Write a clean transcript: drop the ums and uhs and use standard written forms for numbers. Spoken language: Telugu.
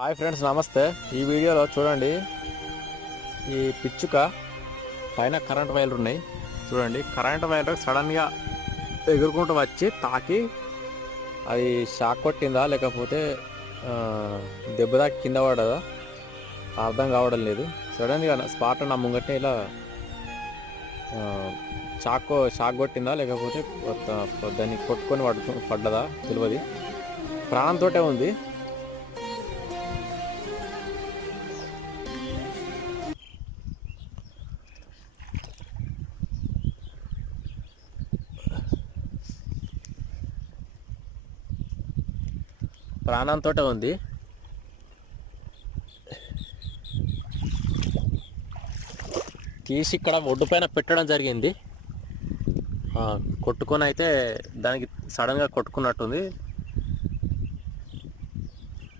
హాయ్ ఫ్రెండ్స్, నమస్తే. ఈ వీడియోలో చూడండి, ఈ పిచ్చుక పైన కరెంట్ వైర్లు ఉన్నాయి చూడండి. కరెంట్ వైర్ సడన్గా ఎగురుకుంటూ వచ్చి తాకి అది షాక్ కొట్టిందా లేకపోతే దెబ్బ తాకి కింద పడదా అర్థం కావడం లేదు. సడన్గా స్పాట్ నా ముంగట్నే ఇలా షాక్ కొట్టిందా లేకపోతే దాన్ని కొట్టుకొని పడ్డదా తెలియదు. ప్రాణంతో ఉంది. ప్రాణంతో ఉంది. తీసి ఇక్కడ ఒడ్డు పైన పెట్టడం జరిగింది. కొట్టుకొని అయితే దానికి సడన్గా కొట్టుకున్నట్టుంది.